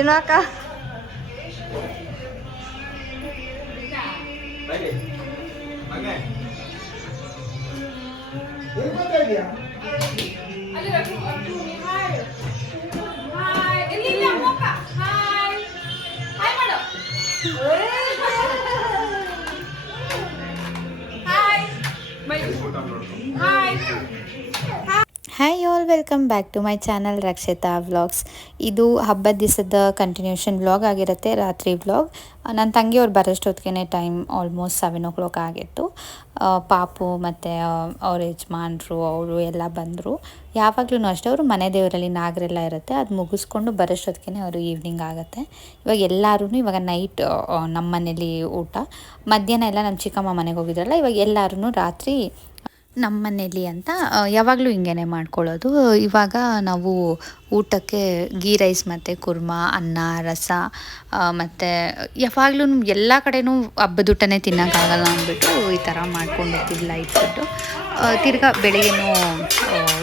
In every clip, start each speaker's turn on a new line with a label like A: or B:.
A: ದಿನು ಅಕ್ಕ
B: hi. Hi. Hi
C: all welcome back to my channel Rakshita vlogs ಇದು ಹಬ್ಬದ ದಿವಸದ ಕಂಟಿನ್ಯೂಷನ್ ವ್ಲಾಗ್ ಆಗಿರುತ್ತೆ, ರಾತ್ರಿ ವ್ಲಾಗ್ ನನ್ನ ತಂಗಿಯವ್ರು ಬರೋಷ್ಟೊತ್ತಿಗೆ time almost seven o'clock ಆಗಿತ್ತು ಪಾಪು ಮತ್ತು ಅವ್ರ ಯಜಮಾನ್ರು, ಅವರು ಎಲ್ಲ ಬಂದರು. ಯಾವಾಗಲೂ ಅಷ್ಟೇ, ಅವರು ಮನೆ ದೇವರಲ್ಲಿ ನಾಗರೆಲ್ಲ ಇರುತ್ತೆ. ಅದು ಮುಗಿಸ್ಕೊಂಡು ಬರೋಷ್ಟೊತ್ತಿಗೆ ಅವರು ಈವ್ನಿಂಗ್ ಆಗುತ್ತೆ. ಇವಾಗ ಎಲ್ಲರೂ ಇವಾಗ ನೈಟ್ ನಮ್ಮ ಮನೇಲಿ ಊಟ. ಮಧ್ಯಾಹ್ನ ಎಲ್ಲ ನಮ್ಮ ಚಿಕ್ಕಮ್ಮ ಮನೆಗೆ ಹೋಗಿದ್ರಲ್ಲ, ಇವಾಗ ಎಲ್ಲರೂ ರಾತ್ರಿ ನಮ್ಮ ಮನೇಲಿ ಅಂತ ಯಾವಾಗಲೂ ಹಿಂಗೇನೆ ಮಾಡ್ಕೊಳ್ಳೋದು. ಇವಾಗ ನಾವು ಊಟಕ್ಕೆ ಗೀ ರೈಸ್ ಮತ್ತು ಕುರ್ಮಾ, ಅನ್ನ, ರಸ ಮತ್ತು ಯಾವಾಗಲೂ ಎಲ್ಲ ಕಡೆನೂ ಹಬ್ಬದ ಊಟನೇ ತಿನ್ನೋಕ್ಕಾಗಲ್ಲ ಅಂದ್ಬಿಟ್ಟು ಈ ಥರ ಮಾಡ್ಕೊಂಡು ಲೈಟ್ ಫುಡ್ಡು ತಿರ್ಗಾ ಬೆಳಗ್ಗೆನೂ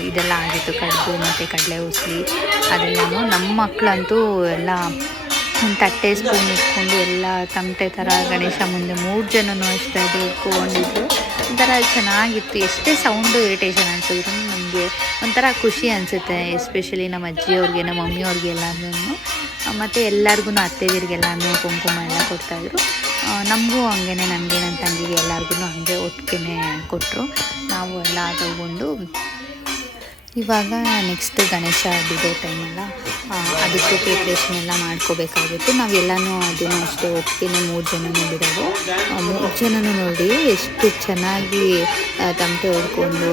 C: ಇದೆಲ್ಲ ಆಗಿತ್ತು, ಕಡುಬು ಮತ್ತು ಕಡಲೆ ಉಸ್ಲಿ ಅದೆಲ್ಲನೂ ನಮ್ಮ ಮಕ್ಕಳಂತೂ ಎಲ್ಲ ಒಂದು ತಟ್ಟೆ ಸ್ಪೂನ್ ಇಟ್ಕೊಂಡು ಎಲ್ಲ ತಮಟೆ ಥರ ಗಣೇಶ ಮುಂದೆ ಮೂರು ಜನನೂ ಅಷ್ಟೇ ಅದು ಇಟ್ಕೊಂಡಿದ್ರು. ಒಂಥರ ಚೆನ್ನಾಗಿತ್ತು, ಎಷ್ಟೇ ಸೌಂಡು ಇರಿಟೇಷನ್ ಅನಿಸಿದ್ರು ನಮಗೆ ಒಂಥರ ಖುಷಿ ಅನಿಸುತ್ತೆ ಎಸ್ಪೆಷಲಿ ನಮ್ಮ ಅಜ್ಜಿಯವ್ರಿಗೆ, ನಮ್ಮ ಮಮ್ಮಿಯವ್ರಿಗೆ ಎಲ್ಲಾನು ಮತ್ತು ಎಲ್ಲರಿಗೂ ಅತ್ತೆದಿರಿಗೆಲ್ಲನೂ ಕುಂಕುಮ ಎಲ್ಲ ಕೊಡ್ತಾಯಿದ್ರು. ನಮಗೂ ಹಂಗೆ ನನಗೆ ನನ್ನ ತಂಗಿಗೆ ಎಲ್ಲರಿಗೂ ಹಾಗೆ ಒಟ್ಟಿಗೆ ಕೊಟ್ಟರು ನಾವು ಎಲ್ಲ ತಗೊಂಡು ಇವಾಗ ನೆಕ್ಸ್ಟ್ ಗಣೇಶ ಬಿಡೋ ಟೈಮಲ್ಲ ಅದಕ್ಕೆ ಪ್ರಿಪ್ರೇಷನ್ ಎಲ್ಲ ಮಾಡ್ಕೋಬೇಕಾಗಿತ್ತು. ನಾವೆಲ್ಲನೂ ಅದನ್ನು ಅಷ್ಟೇ ಒಟ್ಟಿಗೆ ಮೂರು ಜನನೂ ಬಿಡೋದು ಮೂರು ಜನನೂ ನೋಡಿ ಎಷ್ಟು ಚೆನ್ನಾಗಿ ತಮಟೆ ಹೊಡ್ಕೊಂಡು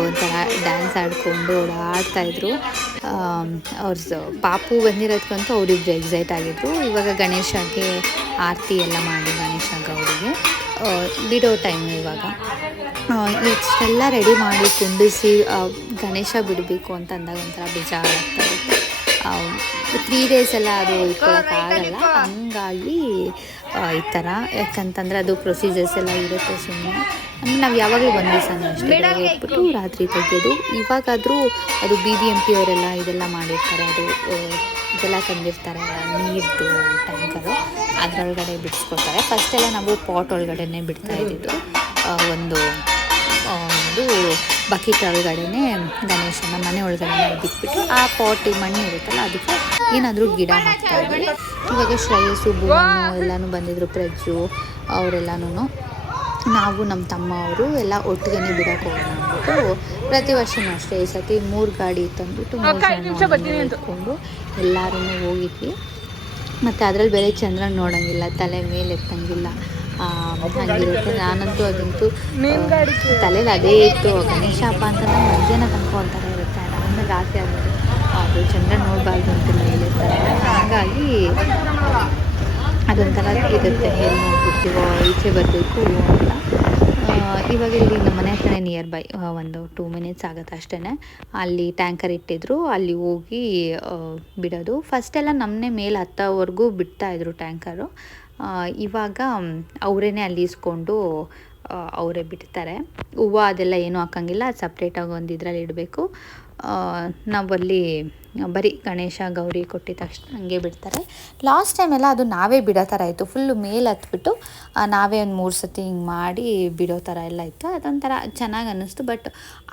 C: ಡ್ಯಾನ್ಸ್ ಆಡಿಕೊಂಡು ಅವ್ರು ಆಡ್ತಾಯಿದ್ರು ಅವ್ರ ಪಾಪು ಬಂದಿರೋದಕ್ಕಂತೂ ಅವರಿಬ್ರು ಎಕ್ಸೈಟ್ ಆಗಿದ್ರು. ಇವಾಗ ಗಣೇಶಗೆ ಆರತಿ ಎಲ್ಲ ಮಾಡಿ ಗಣೇಶಗೆ ಅವರಿಗೆ ಬಿಡೋ ಟೈಮ್ ಇವಾಗ. ಆ, ಎಲ್ಲ ರೆಡಿ ಮಾಡಿ ಕುಂಡಿಸಿ ಗಣೇಶ ಬಿಡಬೇಕು ಅಂತ ಅಂದಾಗ ಒಂಥರ ಬೇಜಾರಾಗ್ತಾ ಇರುತ್ತೆ. ತ್ರೀ ಡೇಸ್ ಎಲ್ಲ ಅದು ಇಟ್ಕೊಳಕ್ಕಾಗಲ್ಲ ಹಂಗಾಗಿ ಈ ಥರ ಯಾಕಂತಂದರೆ ಅದು ಪ್ರೊಸೀಜರ್ಸ್ ಎಲ್ಲ ಇರುತ್ತೆ ಸುಮ್ಮನೆ ಅಂದರೆ ನಾವು ಯಾವಾಗಲೂ ಒಂದು ದಿವಸನೇ ಅಷ್ಟೇ ರಾತ್ರಿ ತೆಗೆಯೋದು ಇವಾಗಾದರೂ ಅದು ಬಿ ಬಿ ಎಂ ಪಿ ಅವರೆಲ್ಲ ಇದೆಲ್ಲ ಮಾಡಿರ್ತಾರೆ. ಅದು ಇದೆಲ್ಲ ತಂದಿರ್ತಾರೆ ನೀರ್ದು ಟ್ಯಾಂಕರು ಅದರೊಳಗಡೆ ಬಿಡಿಸ್ಕೊಡ್ತಾರೆ. ಫಸ್ಟೆಲ್ಲ ನಾವು ಪಾಟ್ ಒಳಗಡೆನೆ ಬಿಡ್ತಾ ಇದ್ದಿದ್ದು. ಒಂದು ಒಂದು ಬಕೆಟ್ ಒಳಗಡೆ ಗಣೇಶನ ಮನೆ ಒಳಗಡೆ ಬಿಟ್ಬಿಟ್ಟು ಆ ಪಾಟಿ ಮಣ್ಣು ಇರುತ್ತಲ್ಲ ಅದಕ್ಕೆ ಏನಾದರೂ ಗಿಡ ಹಾಕ್ತಾ ಇದ್ದೀವಿ ಇವಾಗ ಶ್ರೇಯಸ್ಸು ಭೂಮಿ ಎಲ್ಲನೂ ಬಂದಿದ್ರು ಪ್ರಜ್ಜು ಅವರೆಲ್ಲನೂ ನಾವು ನಮ್ಮ ತಮ್ಮ ಅವರು ಎಲ್ಲ ಒಟ್ಟಿಗೆ ಬಿಡಕ್ಕೆ ಹೋಗೋಣ ಅಂದ್ಬಿಟ್ಟು ಪ್ರತಿ ವರ್ಷನೂ ಅಷ್ಟೇ ಈ ಸತಿ ಮೂರು ಗಾಡಿ ತಂದುಬಿಟ್ಟು ಮೂರು ಎಲ್ಲರೂ ಹೋಗಿದ್ವಿ. ಮತ್ತು ಅದ್ರಲ್ಲಿ ಬೇರೆ ಚಂದ್ರನ ನೋಡೋಂಗಿಲ್ಲ ತಲೆ ಮೇಲೆ ಎತ್ತಂಗಿಲ್ಲ. ಹಂಗಿರುತ್ತೆ ನಾನಂತೂ ಅದಂತೂ ತಲೆಯಲ್ಲಿ ಅದೇ ಇತ್ತು. ಗಣೇಶ ಹಬ್ಬ ಅಂತಂದ್ರೆ ಮುಂಜಾನೆ ತನಕ ಒಂಥರ ಇರುತ್ತೆ. ಆಮೇಲೆ ರಾತ್ರಿ ಆಗೋದು ಅದು ಚಂದ್ರ ನೋಡಬಾರ್ದು ಅಂತ ಹೇಳಿರ್ತಾರೆ. ಹಾಗಾಗಿ ಅದೊಂಥರ ಇರುತ್ತೆ. ಎಲ್ಲಿ ನೋಡ್ಬಿಡ್ತೀವೋ ಈಚೆ ಬರಬೇಕು ಅಂತ. ಇವಾಗ ಇಲ್ಲಿ ನಮ್ಮ ಮನೆ ಹತ್ರ ನಿಯರ್ ಬೈ ಒಂದು ಟೂ ಮಿನಿಟ್ಸ್ ಆಗುತ್ತೆ ಅಷ್ಟೇ ಅಲ್ಲಿ ಟ್ಯಾಂಕರ್ ಇಟ್ಟಿದ್ರು. ಅಲ್ಲಿ ಹೋಗಿ ಬಿಡೋದು. ಫಸ್ಟೆಲ್ಲ ನಮ್ಮನೆ ಮೇಲೆ ಹತ್ತೋವರೆಗೂ ಬಿಡ್ತಾಯಿದ್ರು ಟ್ಯಾಂಕರು ಇವಾಗ ಅವರೇ ಅಲ್ಲಿ ಇಸ್ಕೊಂಡು ಅವರೇ ಬಿಡ್ತಾರೆ. ಹೂವು ಅದೆಲ್ಲ ಏನೂ ಹಾಕೋಂಗಿಲ್ಲ, ಅದು ಸಪ್ರೇಟಾಗಿ ಒಂದು ಇದರಲ್ಲಿ ಇಡಬೇಕು. ನಾವಲ್ಲಿ ಬರೀ ಗಣೇಶ, ಗೌರಿ ಕೊಟ್ಟಿದ ತಕ್ಷಣ ಹಂಗೆ ಬಿಡ್ತಾರೆ. ಲಾಸ್ಟ್ ಟೈಮೆಲ್ಲ ಅದು ನಾವೇ ಬಿಡೋ ಥರ ಇತ್ತು. ಫುಲ್ಲು ಮೇಲೆ ಹತ್ಬಿಟ್ಟು ನಾವೇ ಒಂದು ಮೂರು ಸತಿ ಹಿಂಗೆ ಮಾಡಿ ಬಿಡೋ ಥರ ಎಲ್ಲ ಇತ್ತು. ಅದೊಂಥರ ಚೆನ್ನಾಗಿ ಅನ್ನಿಸ್ತು. ಬಟ್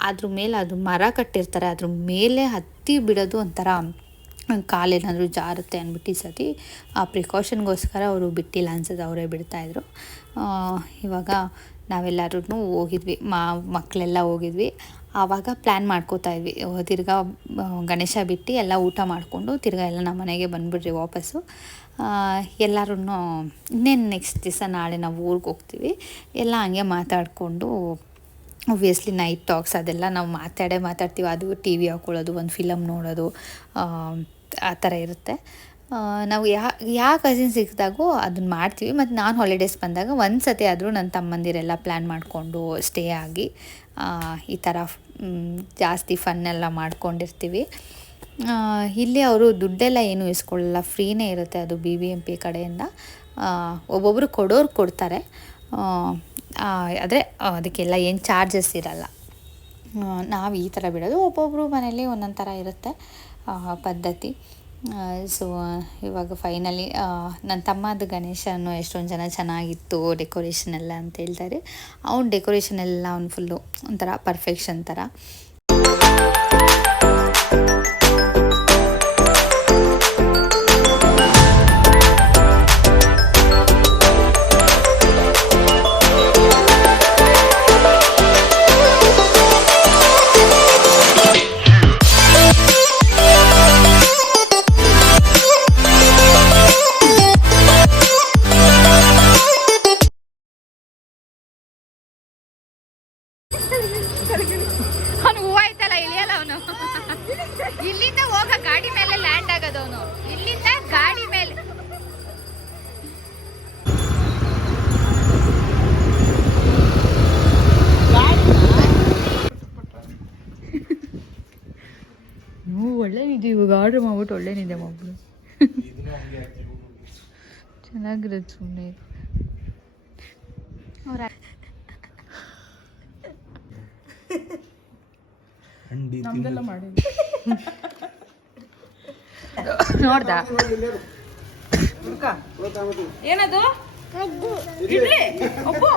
C: ಅದ್ರ ಮೇಲೆ ಅದು ಮರ ಕಟ್ಟಿರ್ತಾರೆ. ಅದ್ರ ಮೇಲೆ ಹತ್ತಿ ಬಿಡೋದು ಒಂಥರ ಕಾಲೇನಾದರೂ ಜಾರುತ್ತೆ ಅಂದ್ಬಿಟ್ಟು ಈ ಸತಿ ಆ ಪ್ರಿಕಾಷನ್ಗೋಸ್ಕರ ಅವರು ಬಿಟ್ಟಿಲ್ಲ ಅನ್ಸುತ್ತೆ, ಅವರೇ ಬಿಡ್ತಾಯಿದ್ರು ಇವಾಗ ನಾವೆಲ್ಲರೂ ಹೋಗಿದ್ವಿ, ಮಾ ಮಕ್ಕಳೆಲ್ಲ ಹೋಗಿದ್ವಿ. ಆವಾಗ ಪ್ಲ್ಯಾನ್ ಮಾಡ್ಕೋತಾ ಇದ್ವಿ ತಿರ್ಗಾ ಗಣೇಶ ಬಿಟ್ಟು ಎಲ್ಲ ಊಟ ಮಾಡಿಕೊಂಡು ತಿರ್ಗಾ ಎಲ್ಲ ನಮ್ಮ ಮನೆಗೆ ಬಂದುಬಿಡ್ರಿ ವಾಪಸ್ಸು. ಎಲ್ಲರೂ ಇನ್ನೇನು ನೆಕ್ಸ್ಟ್ ದಿವಸ ನಾಳೆ ನಾವು ಊರಿಗೆ ಹೋಗ್ತೀವಿ, ಎಲ್ಲ ಹಂಗೆ ಮಾತಾಡಿಕೊಂಡು ಒಬ್ವಿಯಸ್ಲಿ ನೈಟ್ ಟಾಕ್ಸ್ ಅದೆಲ್ಲ ನಾವು ಮಾತಾಡೇ ಮಾತಾಡ್ತೀವಿ. ಅದು ಟಿ ವಿ ಹಾಕ್ಕೊಳ್ಳೋದು ಒಂದು ಫಿಲಮ್ ನೋಡೋದು ಆ, ಥರ ಇರುತ್ತೆ. ನಾವು ಯಾ ಯಾವ ಕಸಿನ್ ಸಿಕ್ಕಿದಾಗೂ ಅದನ್ನ ಮಾಡ್ತೀವಿ. ಮತ್ತು ನಾನು ಹಾಲಿಡೇಸ್ ಬಂದಾಗ ಒಂದು ಸತಿ ಆದರೂ ನನ್ನ ತಮ್ಮಂದಿರೆಲ್ಲ ಪ್ಲ್ಯಾನ್ ಮಾಡಿಕೊಂಡು ಸ್ಟೇ ಆಗಿ ಈ ಥರ ಜಾಸ್ತಿ ಫನ್ನೆಲ್ಲ ಮಾಡ್ಕೊಂಡಿರ್ತೀವಿ. ಇಲ್ಲಿ ಅವರು ದುಡ್ಡೆಲ್ಲ ಏನೂ ಇಸ್ಕೊಳ್ಳಲ್ಲ. ಫ್ರೀನೇ ಇರುತ್ತೆ ಅದು ಬಿ ಬಿ ಎಂ ಪಿ ಕಡೆಯಿಂದ. ಒಬ್ಬೊಬ್ಬರು ಕೊಡೋರು ಕೊಡ್ತಾರೆ. ಆದರೆ ಅದಕ್ಕೆಲ್ಲ ಏನು ಚಾರ್ಜಸ್ ಇರಲ್ಲ. ನಾವು ಈ ಥರ ಬಿಡೋದು. ಒಬ್ಬೊಬ್ಬರು ಮನೇಲಿ ಒಂದೊಂದು ಥರ ಇರುತ್ತೆ ಪದ್ಧತಿ. ಸೊ ಇವಾಗ ಫೈನಲಿ ನನ್ನ ತಮ್ಮದು ಗಣೇಶನು ಎಷ್ಟೊಂದು ಜನ ಚೆನ್ನಾಗಿತ್ತು ಡೆಕೋರೇಷನ್ ಎಲ್ಲ ಅಂತ ಹೇಳ್ತಾರೆ. ಅವ್ನು ಡೆಕೋರೇಷನ್ ಎಲ್ಲ ಅವ್ನು ಫುಲ್ಲು ಒಂಥರ ಪರ್ಫೆಕ್ಷನ್ ಥರ ಒಳ್ಳೆನಿದೆ ಇವಾಗ ಆರ್ಡ್ರ್ ಮಾಡ್ಬಿಟ್ಟು ಒಳ್ಳೆನಿದೆ ಮೊಬೈಲು ಚೆನ್ನಾಗಿರೋದು ಸುಮ್ಮನೆ ಅವ್ರ ನೋಡ್ದ?
B: ಏನದು? ಇಡ್ಲಿ? ಅಪ್ಪು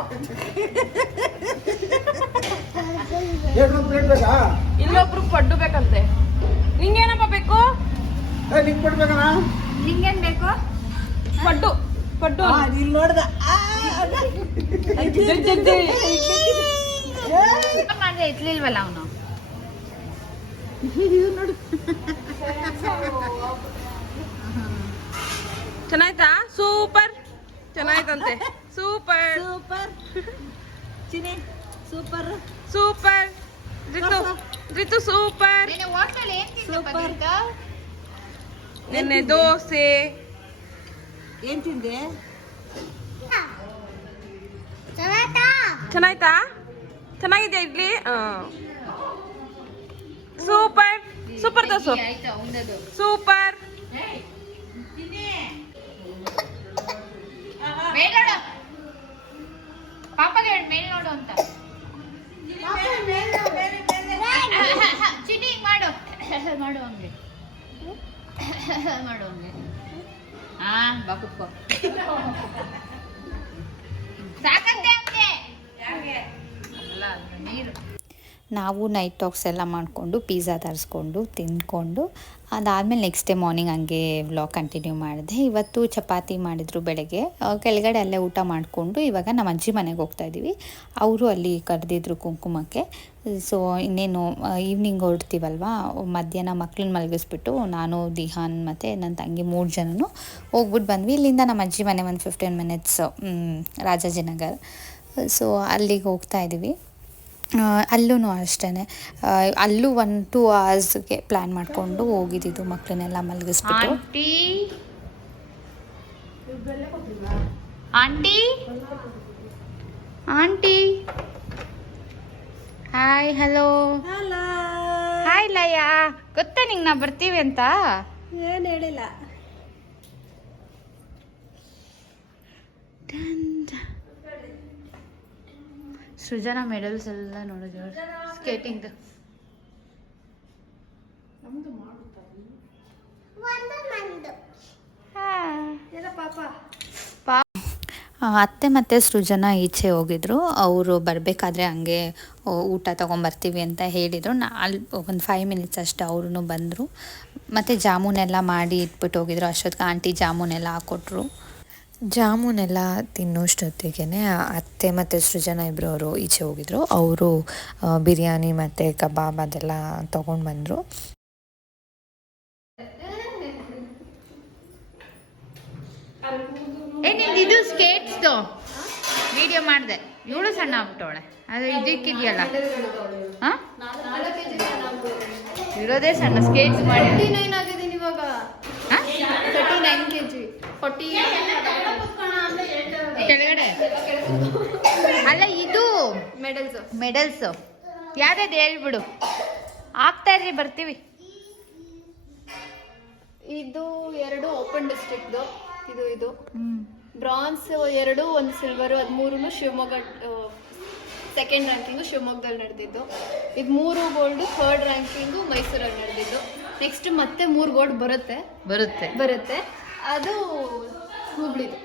A: ನಿಂಗೇನ್ ಬೇಕು?
B: ಪಡ್ಡು ಪಡ್ಡು. Jug jug.
C: ಮಾಡಿದ್ರೆ ಎತ್ಲಿಲ್ವಲ್ಲ ಅವನು?
B: ಚೆನ್ನಾಯ್ತಾ? Super. ಚೆನ್ನಾಯ್ತಂತೆ. Super.
A: Super. Chini super.
B: Super. Ritu Ritu super.
A: Super.
B: ನಿನ್ನೆ ದೋಸೆ.
A: ಏನ್ ತಿಂದೆ
B: ಚೆನ್ನಾಯ್ತಾ? ಚೆನ್ನಾಗಿದ್ಯಾ idli? Super. Super dosa. Super.
C: ನಾವು ನೈಟ್ ಟಾಕ್ಸ್ ಎಲ್ಲ ಮಾಡಿಕೊಂಡು, ಪಿಜ್ಜಾ ತರಿಸ್ಕೊಂಡು, ತಿಂದ್ಕೊಂಡು, ಅದಾದಮೇಲೆ ನೆಕ್ಸ್ಟ್ ಡೇ ಮಾರ್ನಿಂಗ್ ಹಂಗೆ ವ್ಲಾಗ್ ಕಂಟಿನ್ಯೂ ಮಾಡಿದೆ. ಇವತ್ತು ಚಪಾತಿ ಮಾಡಿದ್ರು ಬೆಳಗ್ಗೆ. ಕೆಳಗಡೆ ಅಲ್ಲೇ ಊಟ ಮಾಡಿಕೊಂಡು ಇವಾಗ ನಮ್ಮ ಅಜ್ಜಿ ಮನೆಗೆ ಹೋಗ್ತಾ ಇದ್ದೀವಿ ಅವರು ಅಲ್ಲಿ ಕರೆದಿದ್ರು ಕುಂಕುಮಕ್ಕೆ. ಸೊ ಇನ್ನೇನು ಈವ್ನಿಂಗ್ ಹೊರಡ್ತೀವಲ್ವಾ? ಮಧ್ಯಾಹ್ನ ಮಕ್ಳನ್ನ ಮಲಗಿಸ್ಬಿಟ್ಟು ನಾನು, ದಿಹಾನ್ ಮತ್ತು ನನ್ನ ತಂಗಿ ಮೂರು ಜನನು ಹೋಗ್ಬಿಟ್ಟು ಬಂದ್ವಿ. ಇಲ್ಲಿಂದ ನಮ್ಮ ಅಜ್ಜಿ ಮನೆ ಒಂದು ಫಿಫ್ಟೀನ್ ಮಿನಿಟ್ಸ್ ರಾಜಾಜಿನಗರ್. ಸೊ ಅಲ್ಲಿಗೆ ಹೋಗ್ತಾ ಇದ್ದೀವಿ ಅಲ್ಲೂ ಅಷ್ಟೇ ಅಲ್ಲೂ ಒನ್ ಟೂ ಅವರ್ಸ್ಗೆ ಪ್ಲ್ಯಾನ್ ಮಾಡಿಕೊಂಡು ಹೋಗಿದ್ದು ಮಕ್ಕಳನ್ನೆಲ್ಲ ಮಲಗಿಸ್ಬಿಟ್ಟು. Aunty aunty aunty hi hello hi Laya ಗೊತ್ತಾ ನಿಂಗೆ ನಾ ಬರ್ತೀವಿ ಅಂತ?
A: ಏನ್ ಹೇಳಿಲ್ಲ.
C: ಸೃಜನಾ ಮೆಡಲ್ಸ್ ಎಲ್ಲ ನೋಡಿದ್ರು ಸ್ಕೇಟಿಂಗ್ ಅತ್ತೆ ಮತ್ತೆ ಸೃಜನಾ ಈಚೆ ಹೋಗಿದ್ರು. ಅವರು ಬರಬೇಕಾದ್ರೆ ಹಂಗೆ ಊಟ ತೊಗೊಂಬರ್ತೀವಿ ಅಂತ ಹೇಳಿದರು. ನಾ ಅಲ್ಲಿ ಒಂದು ಫೈವ್ ಮಿನಿಟ್ಸ್ ಅಷ್ಟೇ ಅವ್ರೂ ಬಂದರು. ಮತ್ತು ಜಾಮೂನೆಲ್ಲ ಮಾಡಿ ಇಟ್ಬಿಟ್ಟು ಹೋಗಿದ್ರು. ಅಷ್ಟೊತ್ತಿಗೆ ಆಂಟಿ ಜಾಮೂನೆಲ್ಲ ಹಾಕ್ಕೊಟ್ರು ಜಾಮೂನೆಲ್ಲ ತಿನ್ನೋಷ್ಟೊತ್ತಿಗೆ ಅತ್ತೆ ಮತ್ತು ಸೃಜನ ಇಬ್ಬರು ಅವರು ಈಚೆ ಹೋಗಿದ್ರು. ಅವರು ಬಿರಿಯಾನಿ ಮತ್ತು ಕಬಾಬ್ ಅದೆಲ್ಲ ತೊಗೊಂಡು ಬಂದರು. ಇದು ಸ್ಕೇಟ್ಸ್ದು ವಿಡಿಯೋ ಮಾಡಿದೆ. ಇವಳು ಸಣ್ಣ ಆಗ್ಬಿಟ್ಟವಳೆ. ಅದು ಇದಕ್ಕಿದೆಯಲ್ಲ. ಹಾಂ? ಇರೋದೇ ಸಣ್ಣ ಸ್ಕೇಟ್ಸ್ ಮಾಡಿ.
D: ನೈನ್ ಆಗಿದ್ದೀನಿ ಇವಾಗ.
C: ಹಾಂ? ಅಲ್ಲ ಇದು
D: ಮೆಡಲ್ಸ್
C: ಮೆಡಲ್ಸ್ ಯಾವ್ದಾದ್ರು ಹೇಳ್ಬಿಡು. ಆಗ್ತಾ ಇರ್ರಿ ಬರ್ತೀವಿ.
D: ಇದು ಎರಡು ಓಪನ್ ಡಿಸ್ಟ್ರಿಕ್ಟ್ದು ಇದು ಇದು. ಬ್ರಾನ್ಸ್ ಎರಡು ಒಂದು ಸಿಲ್ವರ್ ಅದು ಮೂರು ಶಿವಮೊಗ್ಗ ಸೆಕೆಂಡ್ ರ್ಯಾಂಕಿಂಗು ಶಿವಮೊಗ್ಗದಲ್ಲಿ ನಡೆದಿದ್ದು. ಇದು ಮೂರು ಗೋಲ್ಡು ಥರ್ಡ್ ರ್ಯಾಂಕಿಂಗು ಮೈಸೂರಲ್ಲಿ ನಡೆದಿದ್ದು. ನೆಕ್ಸ್ಟ್ ಮತ್ತೆ ಮೂರು ಗೋಲ್ಡ್ ಬರುತ್ತೆ.
A: ಬರುತ್ತೆ.
D: ಬರುತ್ತೆ. ಅದು ಹುಬ್ಳಿದು.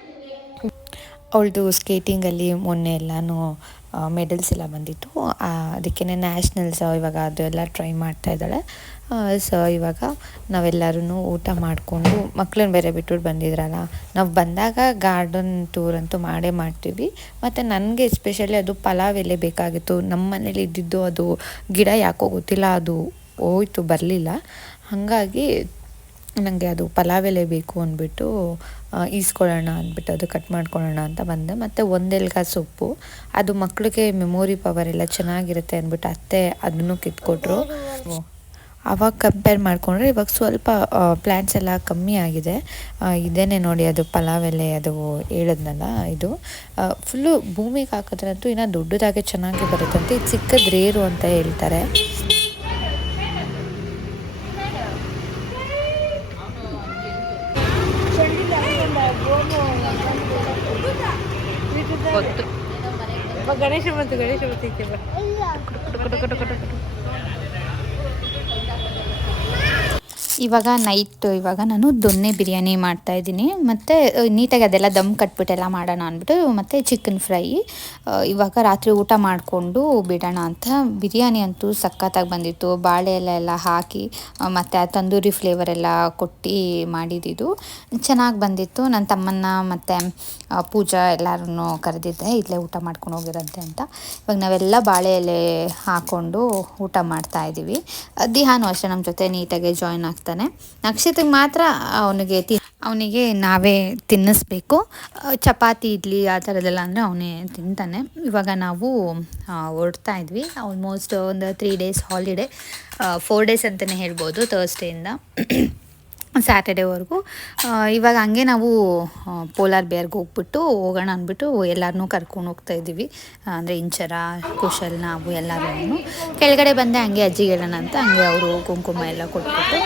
C: ಅವಳದು ಸ್ಕೇಟಿಂಗಲ್ಲಿ ಮೊನ್ನೆ ಎಲ್ಲನೂ ಮೆಡಲ್ಸ್ ಎಲ್ಲ ಬಂದಿತ್ತು. ಅದಕ್ಕೇ ನ್ಯಾಷನಲ್ಸ್ ಇವಾಗ ಅದೆಲ್ಲ ಟ್ರೈ ಮಾಡ್ತಾ ಇದ್ದಾಳೆ. ಸೊ ಇವಾಗ ನಾವೆಲ್ಲರೂ ಊಟ ಮಾಡಿಕೊಂಡು ಮಕ್ಳನ್ನ ಬೇರೆ ಬಿಟ್ಬಿಟ್ಟು ಬಂದಿದ್ರಲ್ಲ, ನಾವು ಬಂದಾಗ ಗಾರ್ಡನ್ ಟೂರ್ ಅಂತೂ ಮಾಡೇ ಮಾಡ್ತೀವಿ. ಮತ್ತು ನನಗೆ ಎಸ್ಪೆಷಲಿ ಅದು ಪಲಾವ್ ಎಲೆ ಬೇಕಾಗಿತ್ತು. ನಮ್ಮ ಮನೇಲಿ ಇದ್ದಿದ್ದು ಅದು ಗಿಡ ಯಾಕೋ ಗೊತ್ತಿಲ್ಲ, ಅದು ಹೋಯ್ತು, ಬರಲಿಲ್ಲ. ಹಾಗಾಗಿ ನನಗೆ ಅದು ಪಲಾವ್ ಎಲೆ ಬೇಕು ಅಂದ್ಬಿಟ್ಟು ಈಸ್ಕೊಳ್ಳೋಣ ಅಂದ್ಬಿಟ್ಟು ಅದು ಕಟ್ ಮಾಡ್ಕೊಳ್ಳೋಣ ಅಂತ ಬಂದೆ. ಮತ್ತು ಒಂದೆಲ್ಗ ಸೊಪ್ಪು. ಅದು ಮಕ್ಕಳಿಗೆ ಮೆಮೊರಿ ಪವರ್ ಎಲ್ಲ ಚೆನ್ನಾಗಿರುತ್ತೆ ಅಂದ್ಬಿಟ್ಟು ಅತ್ತೆ ಅದನ್ನು ಕಿತ್ಕೊಟ್ರು. ಅವಾಗ ಕಂಪೇರ್ ಮಾಡಿಕೊಂಡ್ರೆ ಇವಾಗ ಸ್ವಲ್ಪ ಪ್ಲ್ಯಾಂಟ್ಸ್ ಎಲ್ಲ ಕಮ್ಮಿ ಆಗಿದೆ. ಇದೇನೆ ನೋಡಿ ಅದು ಪಲಾವ್ ಎಲೆ ಅದು ಹೇಳಿದ್ನಲ್ಲ ಇದು. ಫುಲ್ಲು ಭೂಮಿಗೆ ಹಾಕಿದ್ರಂತೂ ಇನ್ನೂ ದೊಡ್ಡದಾಗೆ ಚೆನ್ನಾಗಿ ಬರುತ್ತಂತೆ. ಇದು ಚಿಕ್ಕದ ರೇರು ಅಂತ ಹೇಳ್ತಾರೆ
A: ಗೊತ್ತು ಬಾ, ಗಣೇಶ ಬಂತು ಗಣೇಶ ಬರ್ತಿಕ್ಕೆ ಬಾ
C: ಇವಾಗ ನೈಟ್ ಇವಾಗ ನಾನು ದೊನ್ನೆ ಬಿರಿಯಾನಿ ಮಾಡ್ತಾ ಇದ್ದೀನಿ. ಮತ್ತು ನೀಟಾಗಿ ಅದೆಲ್ಲ ದಮ್ ಕಟ್ಬಿಟ್ಟೆಲ್ಲ ಮಾಡೋಣ ಅಂದ್ಬಿಟ್ಟು, ಮತ್ತು ಚಿಕನ್ ಫ್ರೈ ಇವಾಗ ರಾತ್ರಿ ಊಟ ಮಾಡಿಕೊಂಡು ಬಿಡೋಣ ಅಂತ. ಬಿರಿಯಾನಿ ಅಂತೂ ಸಖತ್ತಾಗಿ ಬಂದಿತ್ತು. ಬಾಳೆ ಎಲೆ ಎಲ್ಲ ಹಾಕಿ ಮತ್ತು ಆ ತಂದೂರಿ ಫ್ಲೇವರ್ ಎಲ್ಲ ಕೊಟ್ಟು ಮಾಡಿದ್ದು ಚೆನ್ನಾಗಿ ಬಂದಿತ್ತು. ನನ್ನ ತಮ್ಮನ್ನ ಮತ್ತು ಪೂಜಾ ಎಲ್ಲರೂ ಕರೆದಿದ್ದೆ, ಇಲ್ಲೇ ಊಟ ಮಾಡ್ಕೊಂಡು ಹೋಗಿರಂತೆ ಅಂತ. ಇವಾಗ ನಾವೆಲ್ಲ ಬಾಳೆ ಎಲೆ ಹಾಕ್ಕೊಂಡು ಊಟ ಮಾಡ್ತಾ ಇದ್ದೀವಿ ದಿಹಾನು ಅಷ್ಟೇ ನಮ್ಮ ಜೊತೆ ನೀಟಾಗಿ ಜಾಯ್ನ್ ಆಗ್ತಾನೆ ನಕ್ಷತ್ರಕ್ಕೆ ಮಾತ್ರ ಅವನಿಗೆ ತಿ, ಅವನಿಗೆ ನಾವೇ ತಿನ್ನಿಸ್ಬೇಕು. ಚಪಾತಿ, ಇಡ್ಲಿ ಆ ಥರದ್ದೆಲ್ಲ ಅಂದರೆ ಅವನೇ ತಿಂತಾನೆ. ಇವಾಗ ನಾವು ಹೊರಡ್ತಾ ಇದ್ವಿ. ಆಲ್ಮೋಸ್ಟ್ ಒಂದು three days holiday four days ಅಂತಲೇ ಹೇಳ್ಬೋದು ತರ್ಸ್ಡೇಯಿಂದ ಸ್ಯಾಟರ್ಡೇವರೆಗೂ ಇವಾಗ ಹಂಗೆ ನಾವು ಪೋಲಾರ್ ಬೇರ್ಗೆ ಹೋಗ್ಬಿಟ್ಟು ಹೋಗೋಣ ಅಂದ್ಬಿಟ್ಟು ಎಲ್ಲರನ್ನೂ ಕರ್ಕೊಂಡು ಹೋಗ್ತಾ ಇದ್ದೀವಿ ಅಂದರೆ ಇಂಚರ ಕುಶಲ್ ನಾವು ಎಲ್ಲರೂ ಕೆಳಗಡೆ ಬಂದೆ ಹಂಗೆ ಅಜ್ಜಿ ಹೇಳೋಣ ಅಂತ ಹಂಗೆ ಅವರು ಕುಂಕುಮ ಎಲ್ಲ ಕೊಟ್ಬಿಟ್ಟು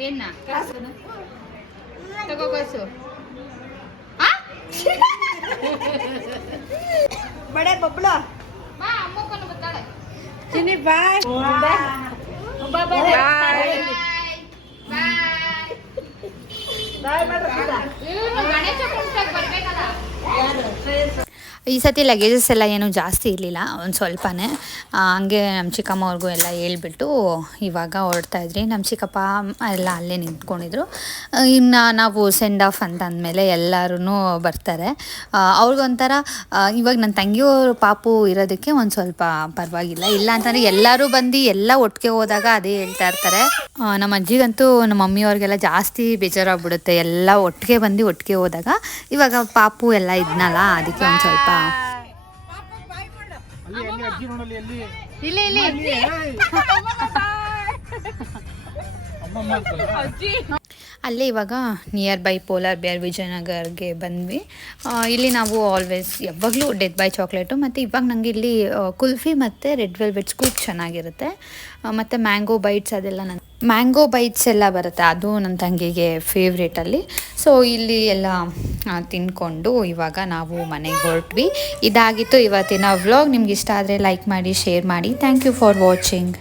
D: ಏನ ತಗೋ ಕಾಸು
A: ಬಡೆ ಬಬ್ಲು
D: ಬಾ ಅಮ್ಮಕ್ಕನು ಬರ್ತಾಳೆ
C: ಈ ಸತಿ ಲಗೇಜಸ್ ಎಲ್ಲ ಏನು ಜಾಸ್ತಿ ಇರಲಿಲ್ಲ, ಒಂದು ಸ್ವಲ್ಪನೇ. ಹಂಗೆ ನಮ್ಮ ಚಿಕ್ಕಮ್ಮ ಅವ್ರಿಗೂ ಎಲ್ಲ ಹೇಳ್ಬಿಟ್ಟು ಇವಾಗ ಹೊರಡ್ತಾ ಇದ್ರಿ. ನಮ್ಮ ಚಿಕ್ಕಪ್ಪ ಎಲ್ಲ ಅಲ್ಲೇ ನಿಂತ್ಕೊಂಡಿದ್ರು. ಇನ್ನು ನಾವು ಸೆಂಡ್ ಆಫ್ ಅಂತ ಅಂದಮೇಲೆ ಎಲ್ಲರೂ ಬರ್ತಾರೆ. ಅವ್ರಿಗೊಂಥರ ಇವಾಗ ನನ್ನ ತಂಗಿಯವರು ಪಾಪು ಇರೋದಕ್ಕೆ ಒಂದು ಸ್ವಲ್ಪ ಪರವಾಗಿಲ್ಲ. ಇಲ್ಲ ಅಂತಂದರೆ ಎಲ್ಲರೂ ಬಂದು ಎಲ್ಲ ಒಟ್ಟಿಗೆ ಹೋದಾಗ ಅದೇ ಹೇಳ್ತಾ ಇರ್ತಾರೆ. ನಮ್ಮ ಅಜ್ಜಿಗಂತೂ ನಮ್ಮ ಮಮ್ಮಿಯವ್ರಿಗೆಲ್ಲ ಜಾಸ್ತಿ ಬೇಜಾರಾಗ್ಬಿಡುತ್ತೆ. ಎಲ್ಲ ಒಟ್ಟಿಗೆ ಬಂದು ಒಟ್ಟಿಗೆ ಹೋದಾಗ ಇವಾಗ ಪಾಪು ಎಲ್ಲ ಇದ್ನಲ್ಲ, ಅದಕ್ಕೆ ಒಂದು ಸ್ವಲ್ಪ
D: ಇಲ್ಲಿ ಇಲ್ಲಿ.
C: ಅಲ್ಲೇ ಇವಾಗ ನಿಯರ್ ಬೈ ಪೋಲಾರ್ ಬಿಯರ್ ವಿಜಯನಗರ್ಗೆ ಬಂದ್ವಿ. ಇಲ್ಲಿ ನಾವು ಆಲ್ವೇಸ್ ಯಾವಾಗಲೂ ಡೆತ್ ಬೈ ಚಾಕ್ಲೇಟು ಮತ್ತು ಇವಾಗ ನನಗೆ ಇಲ್ಲಿ ಕುಲ್ಫಿ ಮತ್ತು ರೆಡ್ ವೆಲ್ವೆಟ್ಸ್ ಕೂಡ ಚೆನ್ನಾಗಿರುತ್ತೆ. ಮತ್ತು ಮ್ಯಾಂಗೋ ಬೈಟ್ಸ್ ಅದೆಲ್ಲ ನನ್ನ ಮ್ಯಾಂಗೋ ಬೈಟ್ಸ್ ಎಲ್ಲ ಬರುತ್ತೆ, ಅದು ನನ್ನ ತಂಗಿಗೆ ಫೇವ್ರೇಟಲ್ಲಿ ಸೊ ಇಲ್ಲಿ ಎಲ್ಲ ತಿನ್ಕೊಂಡು ಇವಾಗ ನಾವು ಮನೆಗೆ ಹೊರಟ್ವಿ. ಇದಾಗಿತ್ತು ಇವತ್ತಿನ ವ್ಲಾಗ್ ನಿಮ್ಗೆ ಇಷ್ಟ ಆದರೆ ಲೈಕ್ ಮಾಡಿ ಶೇರ್ ಮಾಡಿ. Thank you for watching